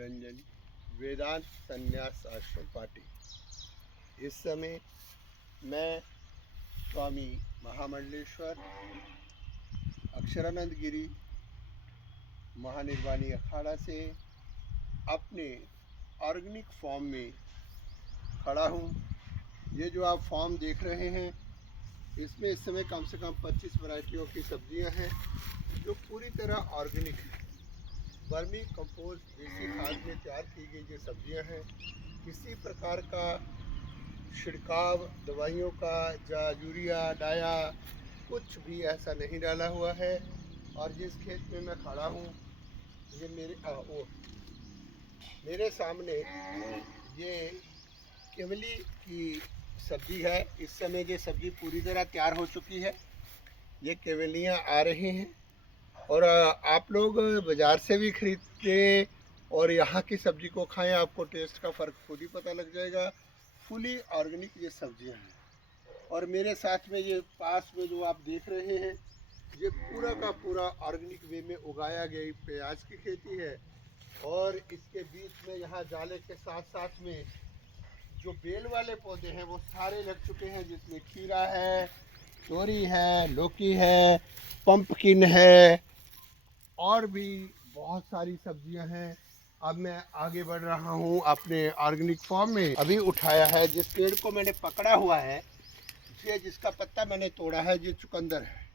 निरंजन वेदांत संन्यास आश्रम पार्टी। इस समय मैं स्वामी महामंडलेश्वर अक्षरानंद गिरी महानिर्वाणी अखाड़ा से अपने ऑर्गेनिक फॉर्म में खड़ा हूँ। ये जो आप फॉर्म देख रहे हैं, इसमें इस समय कम से कम 25 वैरायटियों की सब्जियां हैं जो पूरी तरह ऑर्गेनिक है। वर्मी कंपोस्ट देसी खाद में तैयार की गई ये सब्जियां हैं। किसी प्रकार का छिड़काव दवाइयों का या यूरिया डाया कुछ भी ऐसा नहीं डाला हुआ है। और जिस खेत में मैं खड़ा हूँ, ये मेरे सामने ये केवली की सब्जी है। इस समय ये सब्जी पूरी तरह तैयार हो चुकी है। ये केवलियाँ आ रही हैं और आप लोग बाज़ार से भी खरीदते और यहाँ की सब्ज़ी को खाएं, आपको टेस्ट का फ़र्क खुद ही पता लग जाएगा। फुली ऑर्गेनिक ये सब्जियाँ हैं। और मेरे साथ में ये पास में जो आप देख रहे हैं, ये पूरा का पूरा ऑर्गेनिक वे में उगाया गई प्याज की खेती है। और इसके बीच में यहाँ जाले के साथ साथ में जो बेल वाले पौधे हैं वो सारे लग चुके हैं, जिसमें खीरा है, तोरी है, लौकी है, पंपकिन है और भी बहुत सारी सब्जियां हैं। अब मैं आगे बढ़ रहा हूं अपने ऑर्गेनिक फार्म में। अभी उठाया है जिस पेड़ को मैंने पकड़ा हुआ है, ये जिसका पत्ता मैंने तोड़ा है, ये चुकंदर है।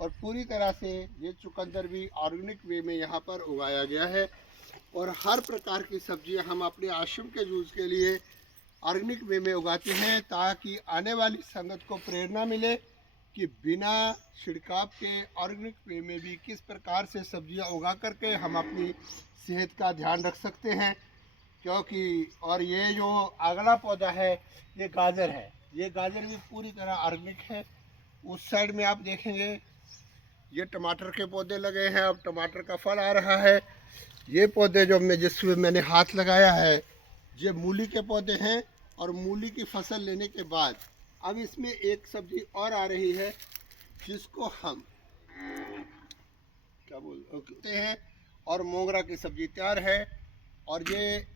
और पूरी तरह से ये चुकंदर भी ऑर्गेनिक वे में यहाँ पर उगाया गया है। और हर प्रकार की सब्जियां हम अपने आश्रम के यूज़ के लिए ऑर्गेनिक वे में उगाते हैं, ताकि आने वाली संगत को प्रेरणा मिले कि बिना छिड़काव के ऑर्गेनिक वे में भी किस प्रकार से सब्जियां उगा करके हम अपनी सेहत का ध्यान रख सकते हैं। क्योंकि और ये जो अगला पौधा है ये गाजर है। ये गाजर भी पूरी तरह ऑर्गेनिक है। उस साइड में आप देखेंगे ये टमाटर के पौधे लगे हैं, अब टमाटर का फल आ रहा है। ये पौधे जो जिसमें मैंने हाथ लगाया है, ये मूली के पौधे हैं। और मूली की फसल लेने के बाद अब इसमें एक सब्जी और आ रही है जिसको हम क्या बोलते हैं, और मोगरा की सब्जी तैयार है। और ये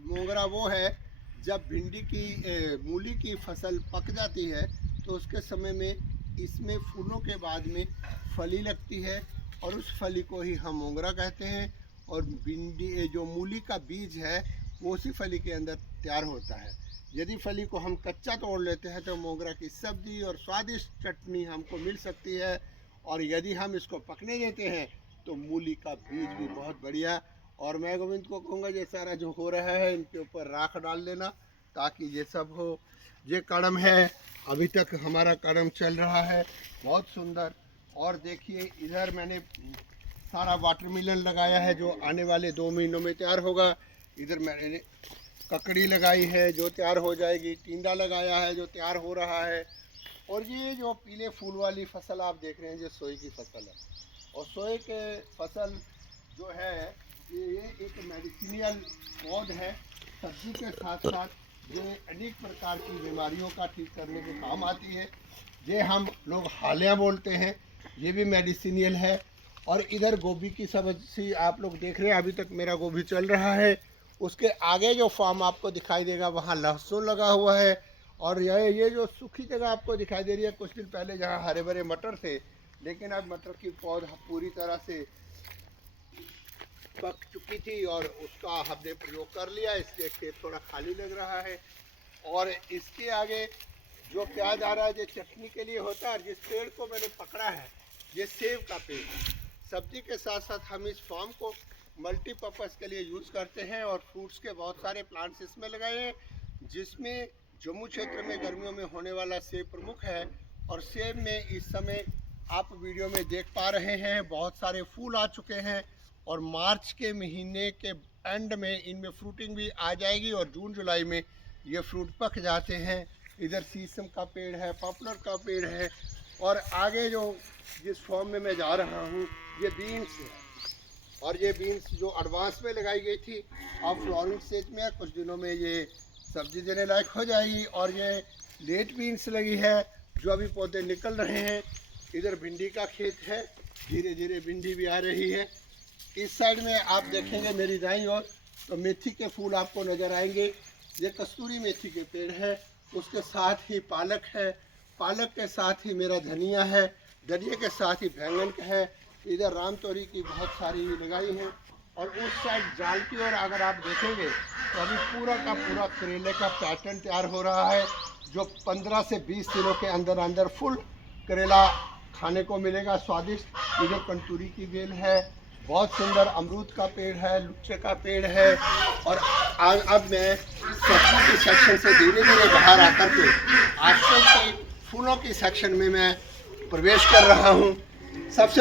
मोगरा वो है जब भिंडी की मूली की फसल पक जाती है तो उसके समय में इसमें फूलों के बाद में फली लगती है और उस फली को ही हम मोगरा कहते हैं। और भिंडी जो मूली का बीज है वो उसी फली के अंदर तैयार होता है। यदि फली को हम कच्चा तोड़ लेते हैं तो मोगरा की सब्ज़ी और स्वादिष्ट चटनी हमको मिल सकती है। और यदि हम इसको पकने देते हैं तो मूली का बीज भी बहुत बढ़िया। और मैं गोविंद को कहूँगा ये सारा जो हो रहा है इनके ऊपर राख डाल देना ताकि ये सब हो। ये कड़म है, अभी तक हमारा कड़म चल रहा है, बहुत सुंदर। और देखिए इधर मैंने सारा वाटरमेलन लगाया है जो आने वाले 2 महीनों में तैयार होगा। इधर मैंने ककड़ी लगाई है जो तैयार हो जाएगी। टींडा लगाया है जो तैयार हो रहा है। और ये जो पीले फूल वाली फसल आप देख रहे हैं, ये सोए की फसल है। और सोए के फसल जो है ये एक मेडिसिनियल पौध है। सब्जी के साथ साथ ये अनेक प्रकार की बीमारियों का ठीक करने के काम आती है। ये हम लोग हालिया बोलते हैं, ये भी मेडिसिनियल है। और इधर गोभी की सब्जी आप लोग देख रहे हैं, अभी तक मेरा गोभी चल रहा है। उसके आगे जो फार्म आपको दिखाई देगा वहाँ लहसुन लगा हुआ है। और ये जो सूखी जगह आपको दिखाई दे रही है, कुछ दिन पहले जहाँ हरे भरे मटर थे, लेकिन अब मटर की पौध पूरी तरह से पक चुकी थी और उसका हमने प्रयोग कर लिया, इसलिए खेत थोड़ा खाली लग रहा है। और इसके आगे जो प्याज आ रहा है ये चटनी के लिए होता है। जिस पेड़ को मैंने पकड़ा है ये सेब का पेड़ है। सब्जी के साथ साथ हम इस फार्म को मल्टीपर्पज़ के लिए यूज़ करते हैं और फ्रूट्स के बहुत सारे प्लांट्स इसमें लगाए हैं, जिसमें जम्मू क्षेत्र में गर्मियों में होने वाला सेब प्रमुख है। और सेब में इस समय आप वीडियो में देख पा रहे हैं बहुत सारे फूल आ चुके हैं। और मार्च के महीने के एंड में इनमें फ्रूटिंग भी आ जाएगी और जून जुलाई में ये फ्रूट पक जाते हैं। इधर शीशम का पेड़ है, पॉपुलर का पेड़ है। और आगे जो जिस फॉर्म में मैं जा रहा हूँ ये बीन्स है। और ये बीन्स जो एडवांस में लगाई गई थी अब फ्लावरिंग स्टेज में है, कुछ दिनों में ये सब्जी देने लायक हो जाएगी। और ये लेट बीन्स लगी है जो अभी पौधे निकल रहे हैं। इधर भिंडी का खेत है, धीरे धीरे भिंडी भी आ रही है। इस साइड में आप देखेंगे मेरी दाईं ओर तो मेथी के फूल आपको नज़र आएंगे। ये कस्तूरी मेथी के पेड़ है, उसके साथ ही पालक है, पालक के साथ ही मेरा धनिया है, धनिया के साथ ही बैंगन है। इधर राम तोरी की बहुत सारी लगाई है। और उस साइड जाल की ओर अगर आप देखेंगे तो अभी पूरा का पूरा करेले का पैटर्न तैयार हो रहा है, जो 15 से 20 दिनों के अंदर अंदर फुल करेला खाने को मिलेगा स्वादिष्ट। इधर कंटूरी की बेल है, बहुत सुंदर अमरूद का पेड़ है, लुच्चे का पेड़ है। और अब मैं सब्जी के सेक्शन से धीरे धीरे बाहर आकर के आजकल के फूलों की सेक्शन में मैं प्रवेश कर रहा हूँ। सबसे